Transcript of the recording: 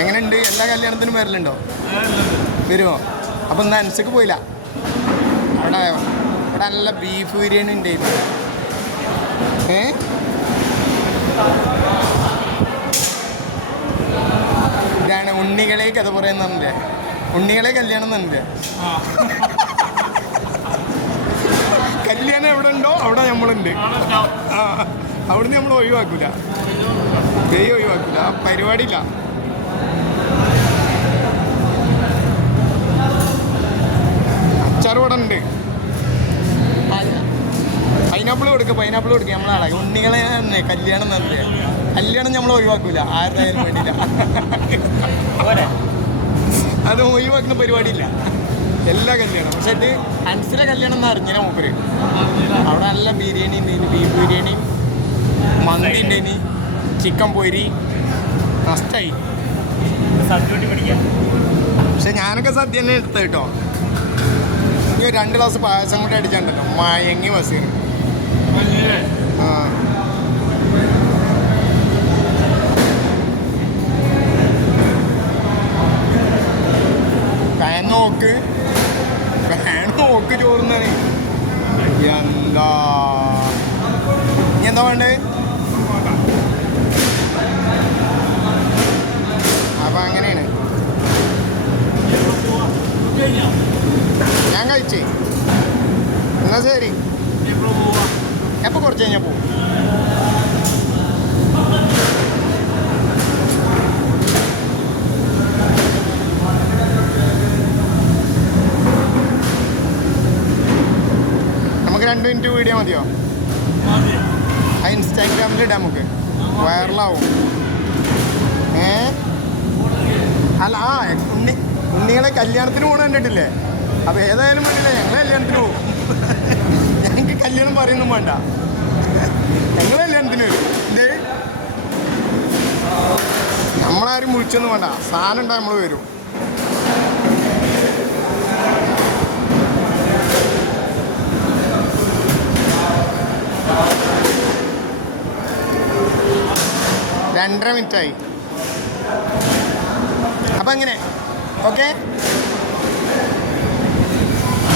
എങ്ങനെയുണ്ട്? എല്ലാ കല്യാണത്തിനും വരലുണ്ടോ? വരുമോ? അപ്പം ഇന്ന് അനുസരിച്ച് പോയില്ല. അവിടെ ഇവിടെ നല്ല ബീഫ് ബിരിയാണി ഉണ്ടായിരുന്നു. ഇതാണ് ഉണ്ണികളെ കഥ പറയുന്നുണ്ട്. ഉണ്ണികളെ കല്യാണം എന്നുണ്ട്. കല്യാണം എവിടെ ഉണ്ടോ അവിടെ നമ്മളുണ്ട്. അവിടുന്ന് നമ്മൾ ഒഴിവാക്കൂല, ഒഴിവാക്കൂല. പരിപാടിയില്ല. അച്ചാർ ഇവിടെ ഉണ്ട്. പൈനാപ്പിൾ കൊടുക്കുക നമ്മളാളെ. ഉണ്ണികളെ തന്നെ കല്യാണം തന്നെ. കല്യാണം നമ്മൾ ഒഴിവാക്കൂല, ആരുടെയായാലും വേണ്ടിയില്ല. അത് ഒഴിവാക്കുന്ന പരിപാടിയില്ല. എല്ലാ കല്യാണം. പക്ഷെ ഇത് അൻസിലെ കല്യാണം എന്ന് അറിഞ്ഞില്ല മൂപ്പര്. അവിടെ നല്ല ബിരിയാണി ഉണ്ടായിന്, ബീഫ് ബിരിയാണി, മന്തി ഉണ്ടായിന്, ചിക്കൻ പൊരി. നഷ്ടമായി. പക്ഷെ ഞാനൊക്കെ സദ്യ തന്നെ എടുത്ത കേട്ടോ. ഈ 2 ഗ്ലാസ് പായസം കൂടെ അടിച്ചിട്ടുണ്ടല്ലോ, മയങ്ങി ബസ്. നോക്ക് ചോറുന്നാണ്. എന്താ ഇനി എന്താ വേണ്ടത്? അപ്പം അങ്ങനെയാണ്. ഞാൻ കഴിച്ചേ. എന്നാ ശരി. എപ്പോൾ കുറച്ച് കഴിഞ്ഞാൽ പോവും. നമുക്ക് 2 മിനിറ്റ് വീഡിയോ മതിയോ? ആ ഇൻസ്റ്റാഗ്രാമിൽ ഇടാം, നമുക്ക് വൈറലാവും. അല്ല, ഉണ്ണികളെ കല്യാണത്തിന് പോകണ കണ്ടിട്ടില്ലേ? അപ്പോൾ ഏതായാലും വേണ്ടില്ല, ഞങ്ങൾ കല്യാണത്തിന് പോകും. ഞങ്ങൾക്ക് കല്യാണം പറയുന്നും വേണ്ട, ഞങ്ങൾ കല്യാണത്തിന് വരും. നമ്മളാരും വിളിച്ചൊന്നും വേണ്ട, സാധനം ഉണ്ടാകും, നമ്മൾ വരും. രണ്ടര മിനിറ്റായി. അപ്പം അങ്ങനെ ഓക്കെ.